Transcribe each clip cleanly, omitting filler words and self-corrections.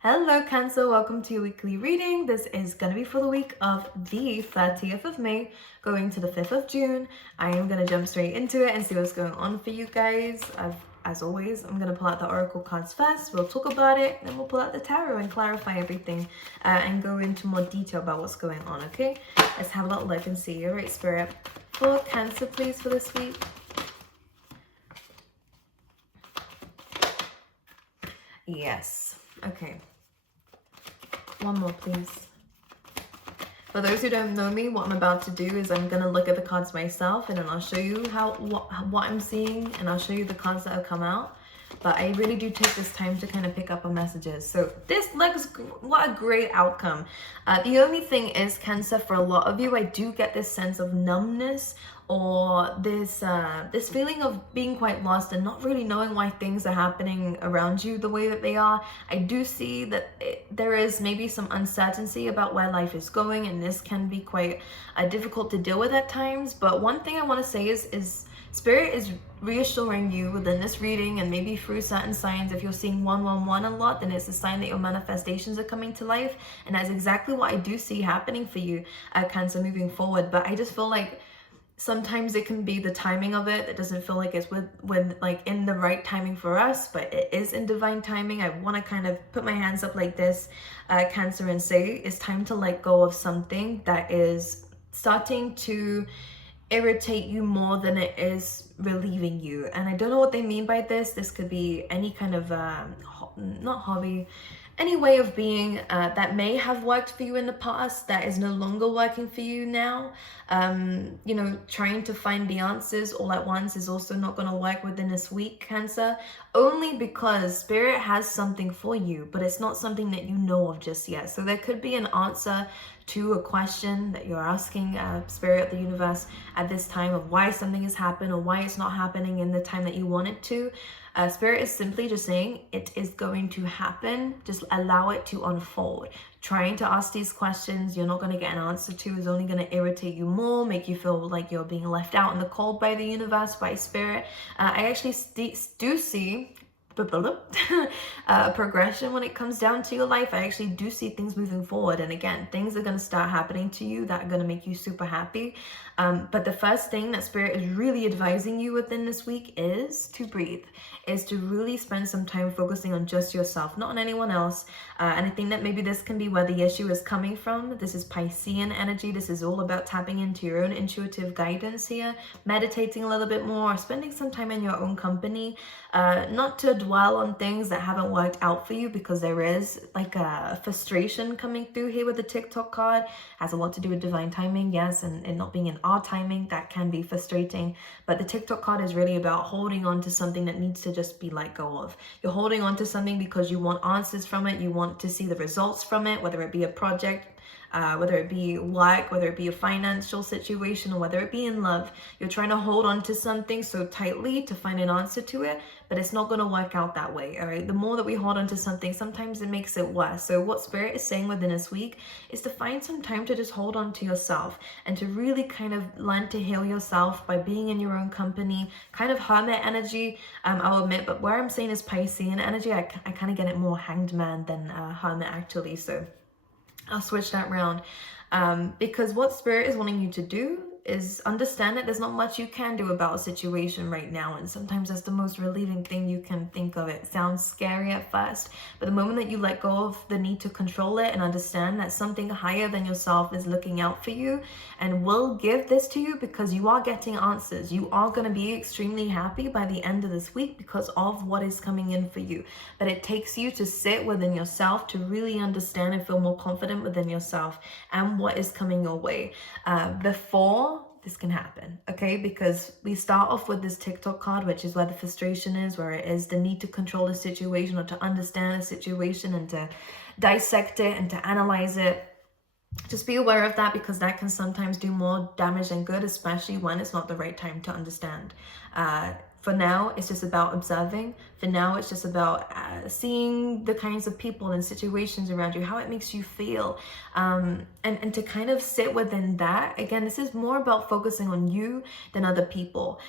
Hello Cancer, welcome to your weekly reading. This is going to be for the week of the 30th of May going to the 5th of June. I am going to jump straight into it and see what's going on for you guys. As always, I'm going to pull out the oracle cards first. We'll talk about it, then we'll pull out the tarot and clarify everything and go into more detail about what's going on, okay? Let's have a little look and see. All right, Spirit, for Cancer please for this week. Yes. Okay. One more, please. For those who don't know me, what I'm about to do is I'm going to look at the cards myself and then I'll show you what I'm seeing, and I'll show you the cards that have come out. But I really do take this time to kind of pick up on messages. So this looks, what a great outcome. The only thing is, Cancer, for a lot of you, I do get this sense of numbness, or this feeling of being quite lost and not really knowing why things are happening around you the way that they are. I do see that there is maybe some uncertainty about where life is going, and this can be quite difficult to deal with at times. But one thing I want to say is Spirit is reassuring you within this reading, and maybe through certain signs. If you're seeing 111 a lot, then it's a sign that your manifestations are coming to life, and that's exactly what I do see happening for you, Cancer, moving forward. But I just feel like sometimes it can be the timing of it. It doesn't feel like it's with like in the right timing for us, but it is in divine timing. I want to kind of put my hands up like this, Cancer, and say it's time to let go of something that is starting to irritate you more than it is relieving you. And I don't know what they mean by this. This could be any kind of not hobby, any way of being that may have worked for you in the past that is no longer working for you now. You know, trying to find the answers all at once is also not going to work within this week, Cancer, only because Spirit has something for you, but it's not something that you know of just yet. So there could be an answer to a question that you're asking Spirit, the universe, at this time, of why something has happened or why it's not happening in the time that you want it to. Spirit is simply just saying it is going to happen. Just allow it to unfold. Trying to ask these questions you're not going to get an answer to is only going to irritate you more, make you feel like you're being left out in the cold by the universe, by Spirit. I actually do see progression when it comes down to your life. I actually do see things moving forward, and again, things are going to start happening to you that are going to make you super happy. But the first thing that Spirit is really advising you within this week is to breathe, is to really spend some time focusing on just yourself, not on anyone else. And I think that maybe this can be where the issue is coming from. This is Piscean energy. This is all about tapping into your own intuitive guidance here, meditating a little bit more, spending some time in your own company, not to dwell on things that haven't worked out for you, because there is like a frustration coming through here with the TikTok card. Has a lot to do with divine timing, yes, and not being in our timing. That can be frustrating, but the TikTok card is really about holding on to something that needs to just be let go of. You're holding on to something because you want answers from it, you want to see the results from it, whether it be a project, whether it be work, whether it be a financial situation, or whether it be in love. You're trying to hold on to something so tightly to find an answer to it, but it's not going to work out that way. All right, the more that we hold on to something, sometimes it makes it worse. So what Spirit is saying within this week is to find some time to just hold on to yourself and to really kind of learn to heal yourself by being in your own company. Kind of hermit energy, I'll admit, but where I'm saying is Piscean energy, I kind of get it more hanged man than hermit actually. So I'll switch that around, because what Spirit is wanting you to do is understand that there's not much you can do about a situation right now, and sometimes that's the most relieving thing you can think of. It sounds scary at first, but the moment that you let go of the need to control it and understand that something higher than yourself is looking out for you and will give this to you, because you are getting answers, you are going to be extremely happy by the end of this week because of what is coming in for you. But it takes you to sit within yourself to really understand and feel more confident within yourself and what is coming your way before this can happen, okay? Because we start off with this TikTok card, which is where the frustration is, where it is the need to control the situation or to understand a situation and to dissect it and to analyze it. Just be aware of that, because that can sometimes do more damage than good, especially when it's not the right time to understand. For now, it's just about observing. For now, it's just about seeing the kinds of people and situations around you, how it makes you feel, and to kind of sit within that. Again, this is more about focusing on you than other people.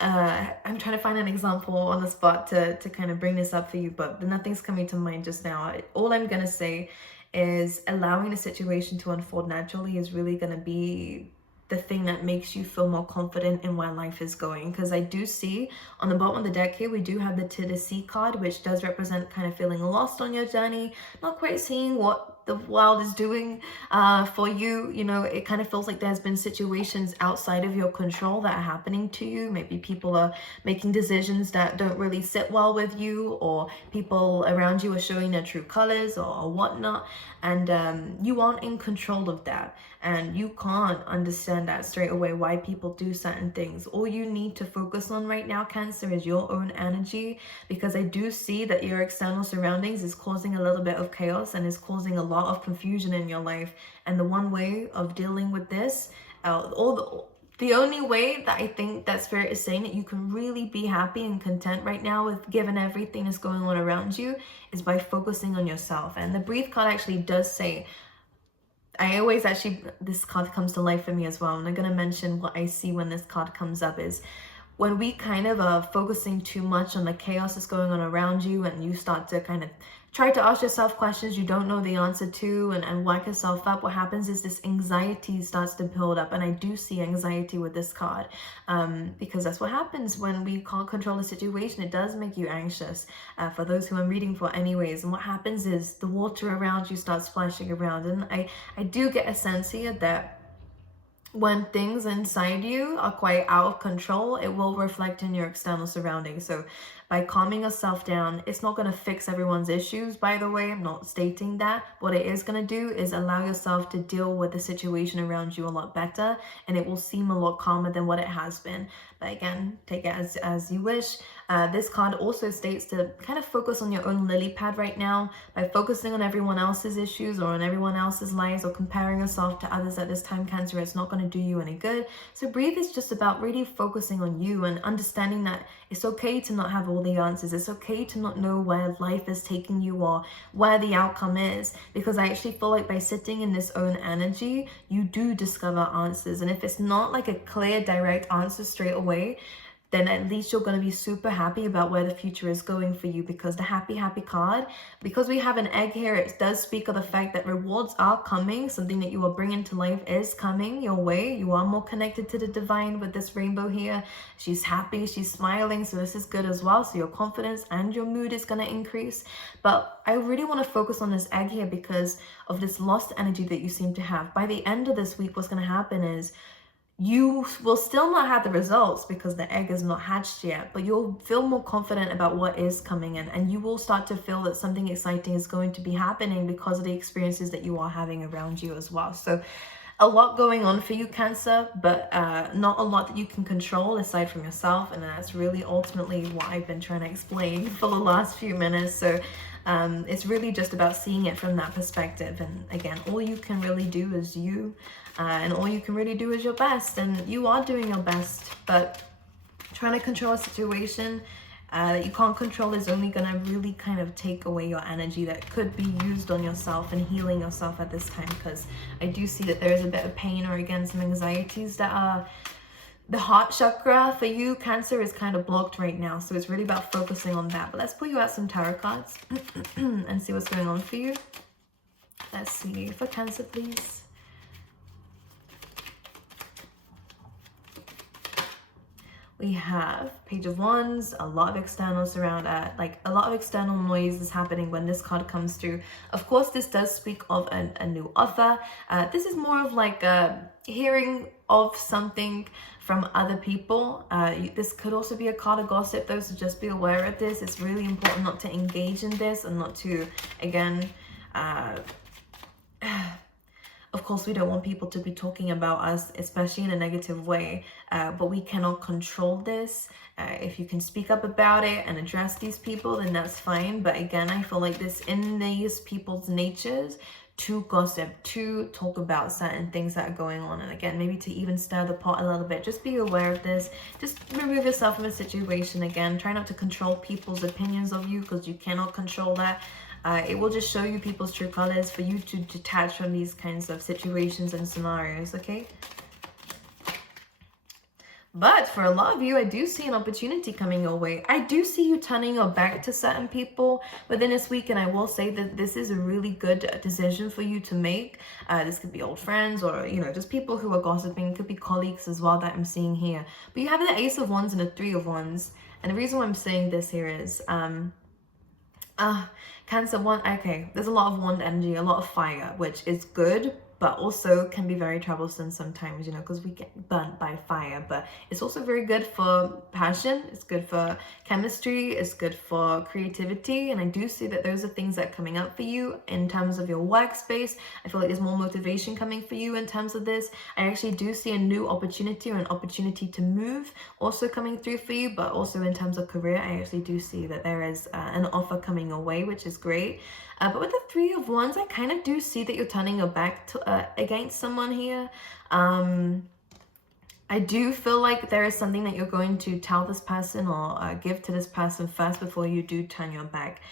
I'm trying to find an example on the spot to kind of bring this up for you, but nothing's coming to mind just now. All I'm gonna say is allowing the situation to unfold naturally is really gonna be the thing that makes you feel more confident in where life is going. Because I do see on the bottom of the deck here, we do have the To The Sea card, which does represent kind of feeling lost on your journey, not quite seeing what the world is doing for you. You know, it kind of feels like there's been situations outside of your control that are happening to you. Maybe people are making decisions that don't really sit well with you, or people around you are showing their true colors or whatnot, and you aren't in control of that, and you can't understand that straight away why people do certain things. All you need to focus on right now, Cancer, is your own energy, because I do see that your external surroundings is causing a little bit of chaos and is causing a lot of confusion in your life. And the one way of dealing with this, the only way that I think that Spirit is saying that you can really be happy and content right now with given everything that's going on around you, is by focusing on yourself. And the Breathe card actually does say, this card comes to life for me as well, and I'm going to mention what I see when this card comes up is when we kind of are focusing too much on the chaos that's going on around you, and you start to kind of try to ask yourself questions you don't know the answer to, and work yourself up, what happens is this anxiety starts to build up. And I do see anxiety with this card, because that's what happens when we can't control the situation. It does make you anxious, for those who I'm reading for anyways. And what happens is the water around you starts splashing around. And I do get a sense here that when things inside you are quite out of control, it will reflect in your external surroundings. So by calming yourself down, it's not going to fix everyone's issues, by the way. I'm not stating that. What it is going to do is allow yourself to deal with the situation around you a lot better, and it will seem a lot calmer than what it has been. But again, take it as you wish. This card also states to kind of focus on your own lily pad right now. By focusing on everyone else's issues or on everyone else's lives, or comparing yourself to others at this time, Cancer, it's not going to do you any good. So Breathe is just about really focusing on you and understanding that it's okay to not have all the answers. It's okay to not know where life is taking you or where the outcome is, because I actually feel like by sitting in this own energy, you do discover answers. And if it's not like a clear, direct answer straight away, then at least you're going to be super happy about where the future is going for you. Because the happy card, because we have an egg here, it does speak of the fact that rewards are coming. Something that you are bringing to life is coming your way. You are more connected to the divine with this rainbow here. She's happy, she's smiling, so this is good as well. So your confidence and your mood is going to increase. But I really want to focus on this egg here because of this lost energy that you seem to have. By the end of this week, what's going to happen is you will still not have the results because the egg is not hatched yet, but you'll feel more confident about what is coming in, and you will start to feel that something exciting is going to be happening because of the experiences that you are having around you as well. So a lot going on for you, Cancer, but not a lot that you can control aside from yourself, and that's really ultimately what I've been trying to explain for the last few minutes. So it's really just about seeing it from that perspective. And again, all you can really do is you, and all you can really do is your best, and you are doing your best. But trying to control a situation that you can't control is only going to really kind of take away your energy that could be used on yourself and healing yourself at this time. Because I do see that there is a bit of pain, or again, some anxieties that are the heart chakra for you, Cancer, is kind of blocked right now. So it's really about focusing on that. But let's pull you out some tarot cards and see what's going on for you. Let's see for Cancer, please. We have Page of Wands, a lot of external a lot of external noise is happening when this card comes through. Of course, this does speak of a new offer. This is more of like hearing of something from other people. This could also be a card of gossip though, so just be aware of this. It's really important not to engage in this and not to, again, of course, we don't want people to be talking about us, especially in a negative way, but we cannot control this. If you can speak up about it and address these people, then that's fine. But again, I feel like this in these people's natures to gossip, to talk about certain things that are going on. And again, maybe to even stir the pot a little bit. Just be aware of this. Just remove yourself from a situation. Again, try not to control people's opinions of you, because you cannot control that. It will just show you people's true colors for you to detach from these kinds of situations and scenarios, okay? But for a lot of you, I do see an opportunity coming your way. I do see you turning your back to certain people within this week, and I will say that this is a really good decision for you to make. This could be old friends or, you know, just people who are gossiping. It could be colleagues as well that I'm seeing here. But you have the Ace of Wands and the Three of Wands. And the reason why I'm saying this here is, Cancer one, okay, there's a lot of wand energy, a lot of fire, which is good, but also can be very troublesome sometimes, you know, because we get burnt by fire. But it's also very good for passion, it's good for chemistry, it's good for creativity. And I do see that those are things that are coming up for you in terms of your workspace. I feel like there's more motivation coming for you in terms of this. I actually do see a new opportunity or an opportunity to move also coming through for you. But also in terms of career, I actually do see that there is an offer coming away, which is great. But with the Three of Wands, I kind of do see that you're turning your back to, against someone here. I do feel like there is something that you're going to tell this person or give to this person first before you do turn your back.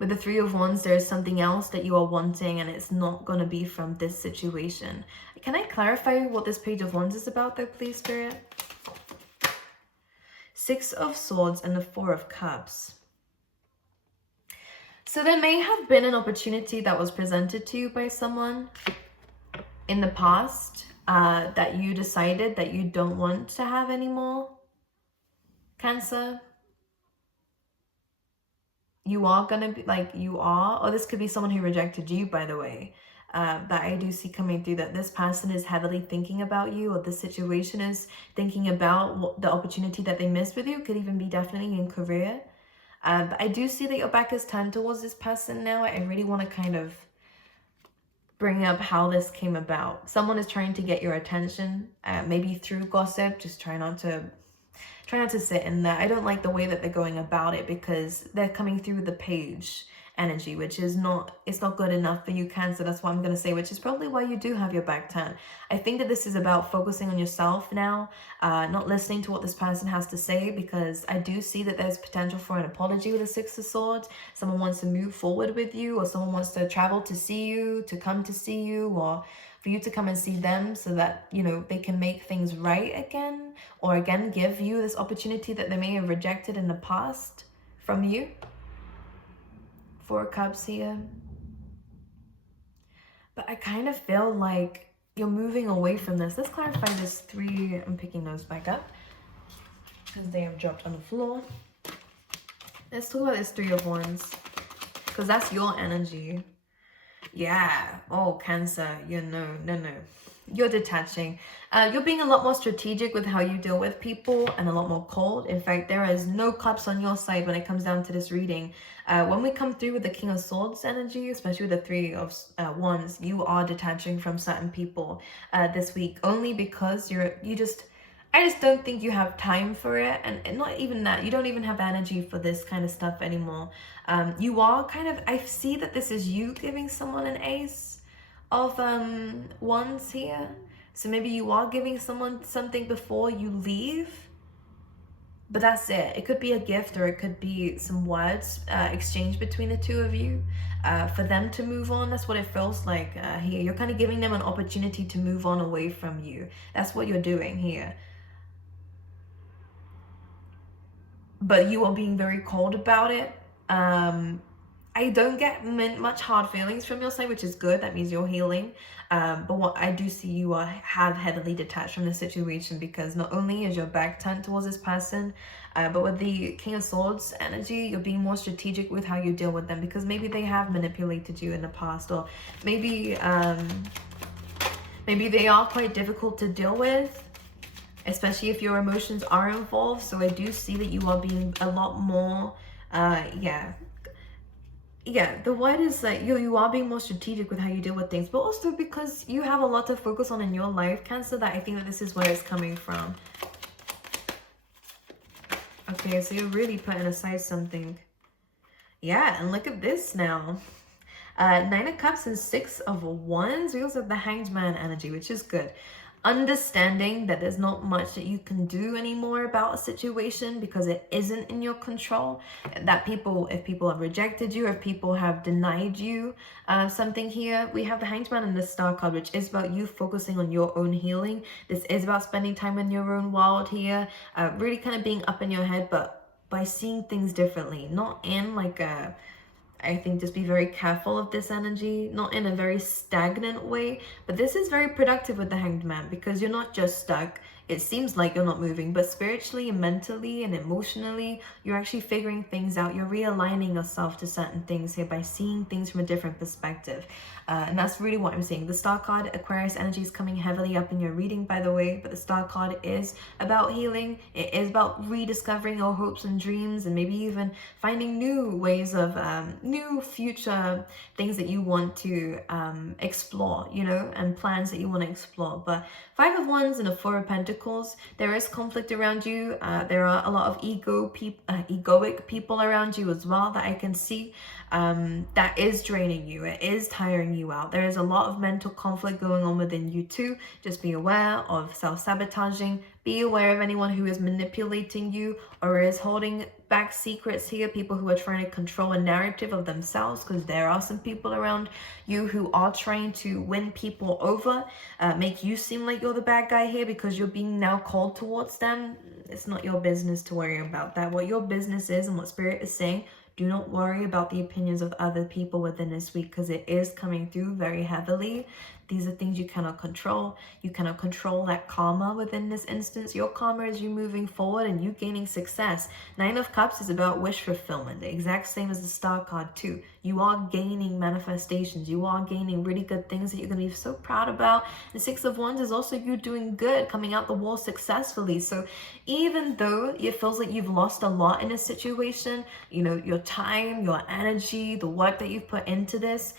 With the Three of Wands, there is something else that you are wanting, and it's not going to be from this situation. Can I clarify what this Page of Wands is about though, please, Spirit? Six of Swords and the Four of Cups. So there may have been an opportunity that was presented to you by someone in the past that you decided that you don't want to have anymore. Cancer. You are going to be like, you are, or this could be someone who rejected you, by the way, that I do see coming through, that this person is heavily thinking about you, or this situation is thinking about what the opportunity that they missed with you. Could even be definitely in career. But I do see that your back is turned towards this person now. I really want to kind of bring up how this came about. Someone is trying to get your attention, maybe through gossip. Just try not to sit in that. I don't like the way that they're going about it, because they're coming through the Page energy, which is not, it's not good enough for you, Cancer. That's what I'm going to say, which is probably why you do have your back turned. I think that this is about focusing on yourself now, not listening to what this person has to say, because I do see that there's potential for an apology with the Six of Swords. Someone wants to move forward with you, or someone wants to travel to see you, to come to see you, or for you to come and see them, so that, you know, they can make things right again, or again give you this opportunity that they may have rejected in the past from you. Four of Cups here. But I kind of feel like you're moving away from this. Let's clarify this three. I'm picking those back up because they have dropped on the floor. Let's talk about this Three of Wands, because that's your energy. Yeah. Oh, Cancer. You know, no. You're detaching. You're being a lot more strategic with how you deal with people, and a lot more cold. In fact, there is no cups on your side when it comes down to this reading. When we come through with the King of Swords energy, especially with the Three of Wands, you are detaching from certain people this week, only because I just don't think you have time for it. And not even that, you don't even have energy for this kind of stuff anymore. You are kind of, I see that this is you giving someone an Ace of Wands here. So maybe you are giving someone something before you leave, but that's it. It could be a gift, or it could be some words exchanged between the two of you for them to move on. That's what it feels like here. You're kind of giving them an opportunity to move on away from you. That's what you're doing here. But you are being very cold about it. I don't get much hard feelings from your side, which is good. That means you're healing. But what I do see, you have heavily detached from the situation, because not only is your back turned towards this person, but with the King of Swords energy, you're being more strategic with how you deal with them, because maybe they have manipulated you in the past, or maybe they are quite difficult to deal with, especially if your emotions are involved. So I do see that you are being a lot more, the word is that you are being more strategic with how you deal with things, but also because you have a lot to focus on in your life, Cancer, that I think that this is where it's coming from. Okay, so you're really putting aside something. Yeah, and look at this now. Nine of Cups and Six of Wands. We also have the Hanged Man energy, which is good. understanding that there's not much that you can do anymore about a situation because it isn't in your control. That if people have rejected you, if people have denied you something here, we have the Hanged Man and the Star card, which is about you focusing on your own healing. This is about spending time in your own world here, really kind of being up in your head, but by seeing things differently, not in like a, I think just be very careful of this energy, not in a very stagnant way, but this is very productive with the Hanged Man because you're not just stuck. It seems like you're not moving, but spiritually and mentally and emotionally, you're actually figuring things out. You're realigning yourself to certain things here by seeing things from a different perspective. And that's really what I'm saying. The Star card, Aquarius energy, is coming heavily up in your reading, by the way, but the Star card is about healing. It is about rediscovering your hopes and dreams, and maybe even finding new ways of new future things that you want to explore, you know, and plans that you want to explore. But Five of Wands and a Four of Pentacles, there is conflict around you. There are a lot of egoic people around you as well that I can see. That is draining you. It is tiring you out. There is a lot of mental conflict going on within you too. Just be aware of self-sabotaging. Be aware of anyone who is manipulating you or is holding back secrets here. People who are trying to control a narrative of themselves, because there are some people around you who are trying to win people over, make you seem like you're the bad guy here because you're being now called towards them. It's not your business to worry about that. What your business is and what Spirit is saying, do not worry about the opinions of other people within this week, because it is coming through very heavily. These are things you cannot control. You cannot control that karma within this instance. Your karma is you moving forward and you gaining success. Nine of Cups is about wish fulfillment, the exact same as the Star card too. You are gaining manifestations. You are gaining really good things that you're going to be so proud about. The Six of Wands is also you doing good, coming out the wall successfully. So even though it feels like you've lost a lot in a situation, you know, your time, your energy, the work that you've put into this,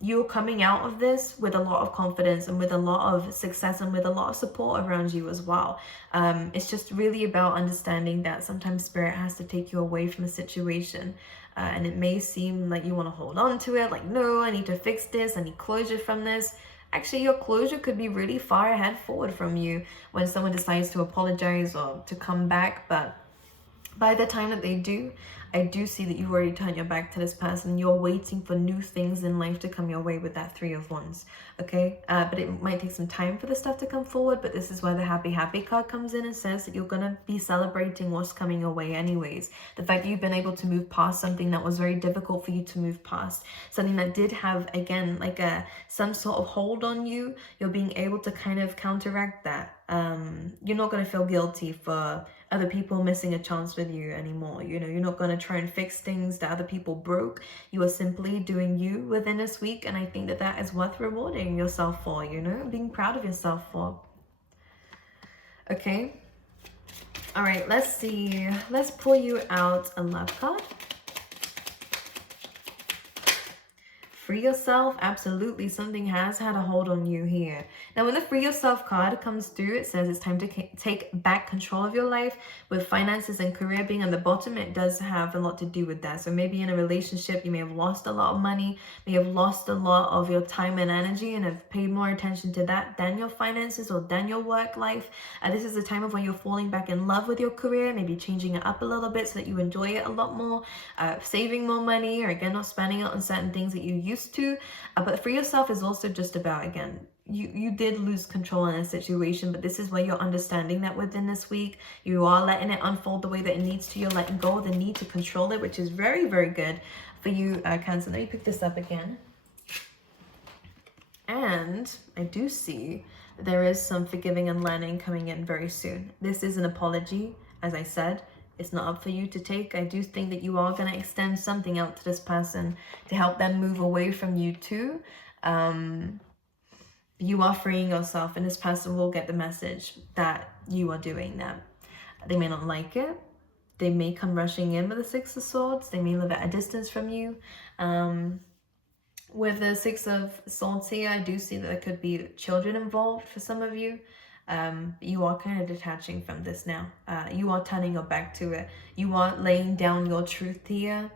you're coming out of this with a lot of confidence and with a lot of success and with a lot of support around you as well. It's just really about understanding that sometimes Spirit has to take you away from a situation, and it may seem like you want to hold on to it, like, no, I need to fix this, I need closure from this. Actually, your closure could be really far ahead forward from you when someone decides to apologize or to come back. But by the time that they do, I do see that you've already turned your back to this person. You're waiting for new things in life to come your way with that Three of Wands, okay? But it might take some time for this stuff to come forward, but this is where the happy card comes in and says that you're going to be celebrating what's coming your way anyways. The fact that you've been able to move past something that was very difficult for you to move past, something that did have, again, like some sort of hold on you, you're being able to kind of counteract that. You're not going to feel guilty for other people missing a chance with you anymore. You know, you're not going to try and fix things that other people broke. You are simply doing you within this week, and I think that that is worth rewarding yourself for, you know, being proud of yourself for. Okay, all right, let's see, let's pull you out a love card. Free yourself, absolutely. Something has had a hold on you here. Now, when the Free Yourself card comes through, it says it's time to take back control of your life. With finances and career being on the bottom, it does have a lot to do with that. So maybe in a relationship, you may have lost a lot of money, may have lost a lot of your time and energy and have paid more attention to that than your finances or than your work life. This is a time of when you're falling back in love with your career, maybe changing it up a little bit so that you enjoy it a lot more, saving more money, or again, not spending it on certain things that you used to. But Free Yourself is also just about, again, you did lose control in a situation, but this is where you're understanding that within this week you are letting it unfold the way that it needs to. You're letting go of the need to control it, which is very, very good for you, Cancer. Let me pick this up again. And I do see there is some forgiving and learning coming in very soon. This is an apology, as I said. It's not up for you to take. I do think that you are going to extend something out to this person to help them move away from you too. You are freeing yourself, and this person will get the message that you are doing that. They may not like it. They may come rushing in with the Six of Swords. They may live at a distance from you. With the Six of Swords here, I do see that there could be children involved for some of you. You are kind of detaching from this now. You are turning your back to it. You are laying down your truth here.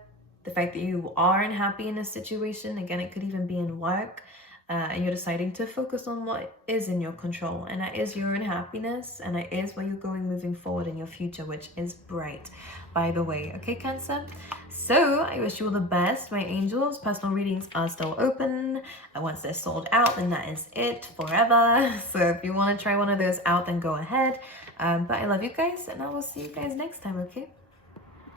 The fact that you are unhappy in this situation, again, it could even be in work. and you're deciding to focus on what is in your control, and that is your own happiness, and that is where you're going moving forward in your future, which is bright, by the way. Okay, Cancer? So I wish you all the best, my angels. Personal readings are still open, and once they're sold out, then that is it forever. So if you want to try one of those out, then go ahead. But I love you guys, and I will see you guys next time, okay?